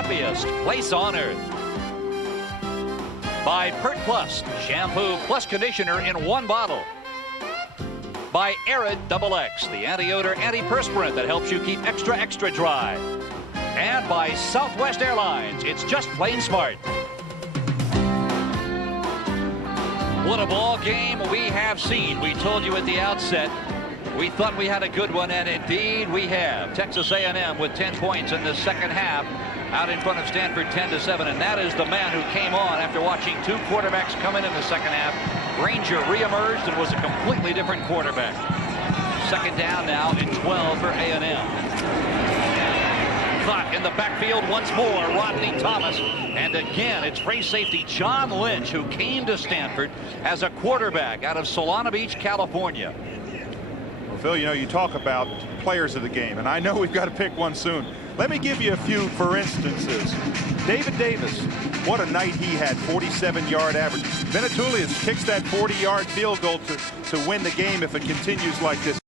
happiest place on earth. By Pert Plus, shampoo plus conditioner in one bottle. By Arid XX, the anti-odor antiperspirant that helps you keep extra dry. And by Southwest Airlines, it's just plain smart. What a ball game we have seen. We told you at the outset, we thought we had a good one, and indeed we have. Texas A&M with 10 points in the second half, out in front of Stanford 10-7, and that is the man who came on after watching two quarterbacks come in the second half. Granger reemerged and was a completely different quarterback. Second down now and 12 for A&M. Caught in the backfield once more, Rodney Thomas, and again it's free safety John Lynch, who came to Stanford as a quarterback out of Solana Beach, California. Well, Phil, you know, you talk about players of the game, and I know we've got to pick one soon. Let me give you a few for instances. David Davis, what a night he had, 47-yard average. Venetoulias kicks that 40-yard field goal to win the game if it continues like this.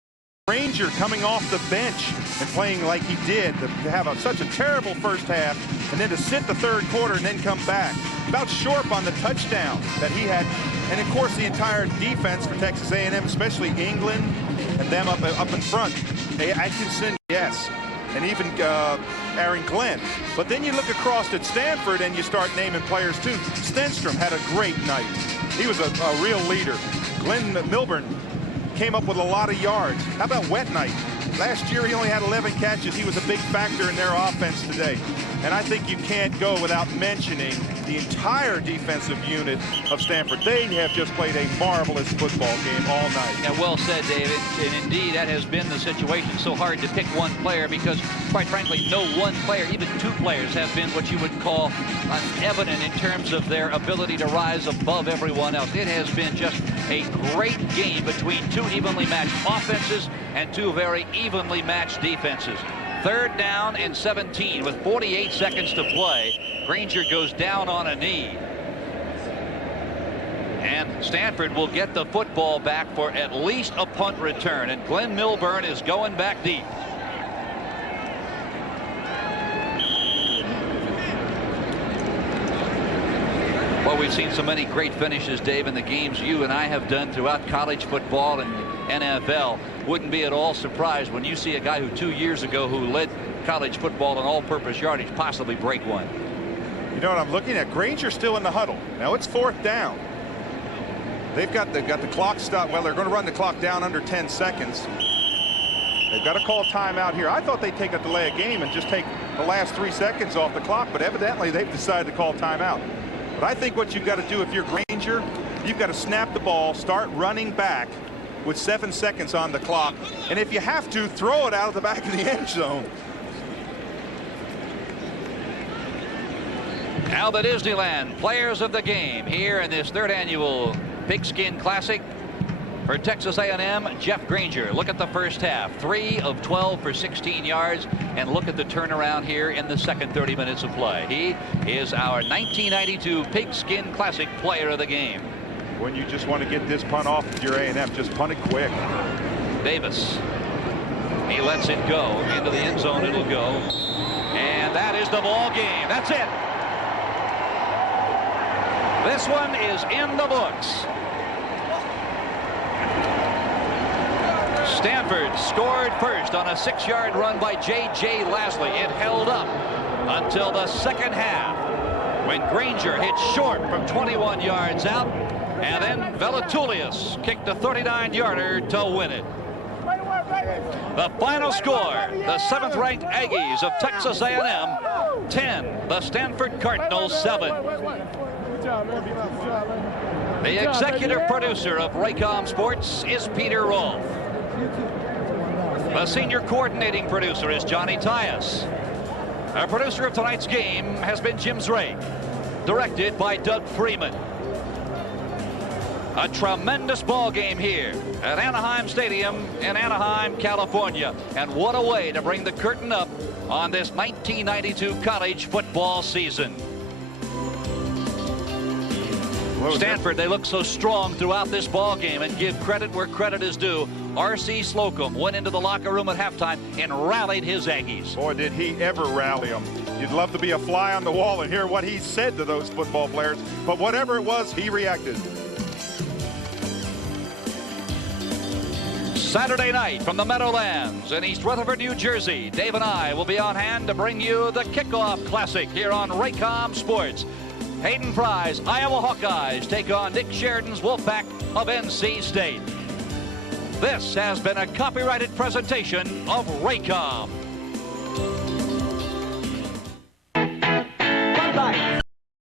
Granger coming off the bench and playing like he did, to have such a terrible first half, and then to sit the third quarter and then come back. About Shorp on the touchdown that he had, and of course the entire defense for Texas A&M, especially England and them up in front. Atkinson, yes, and even Aaron Glenn. But then you look across at Stanford and you start naming players too. Stenstrom had a great night. He was a real leader. Glenn Milburn came up with a lot of yards. How about Wet Night? Last year he only had 11 catches. He was a big factor in their offense today. And I think you can't go without mentioning the entire defensive unit of Stanford. They have just played a marvelous football game all night. Yeah, well said, David. And indeed, that has been the situation. So hard to pick one player because, quite frankly, no one player, even two players, have been what you would call evident in terms of their ability to rise above everyone else. It has been just a great game between two evenly matched offenses and two very evenly matched defenses. Third down and 17 with 48 seconds to play. Granger goes down on a knee. And Stanford will get the football back for at least a punt return. And Glenn Milburn is going back deep. Well, we've seen so many great finishes, Dave, in the games you and I have done throughout college football and NFL. Wouldn't be at all surprised when you see a guy who 2 years ago who led college football in all-purpose yardage possibly break one. You know what I'm looking at? Granger still in the huddle. Now it's fourth down. They've got the clock stopped. Well, they're going to run the clock down under 10 seconds. They've got to call timeout here. I thought they'd take a delay of game and just take the last 3 seconds off the clock, but evidently they've decided to call timeout. But I think what you've got to do if you're Granger, you've got to snap the ball, start running back with 7 seconds on the clock, and if you have to, throw it out of the back of the end zone. Now the Disneyland players of the game here in this third annual Pigskin Classic. For Texas A&M, Jeff Granger. Look at the first half. 3 of 12 for 16 yards. And look at the turnaround here in the second 30 minutes of play. He is our 1992 Pigskin Classic player of the game. When you just want to get this punt off with your A&M, just punt it quick. Davis. He lets it go. Into the end zone it'll go. And that is the ball game. That's it. This one is in the books. Stanford scored first on a 6-yard run by J.J. Lasley. It held up until the second half when Granger hit short from 21 yards out, and then Venetoulias kicked a 39-yarder to win it. The final score, the 7th-ranked Aggies of Texas A&M 10, the Stanford Cardinals 7. The executive producer of Raycom Sports is Peter Rolfe. The senior coordinating producer is Johnny Tyus. Our producer of tonight's game has been Jim Zrake. Directed by Doug Freeman. A tremendous ball game here at Anaheim Stadium in Anaheim, California. And what a way to bring the curtain up on this 1992 college football season. Stanford, they look so strong throughout this ball game, and give credit where credit is due. R.C. Slocum went into the locker room at halftime and rallied his Aggies. Boy, did he ever rally them. You'd love to be a fly on the wall and hear what he said to those football players, but whatever it was, he reacted. Saturday night from the Meadowlands in East Rutherford, New Jersey. Dave and I will be on hand to bring you the kickoff classic here on Raycom Sports. Hayden Fry's Iowa Hawkeyes take on Nick Sheridan's Wolfpack of NC State. This has been a copyrighted presentation of Raycom.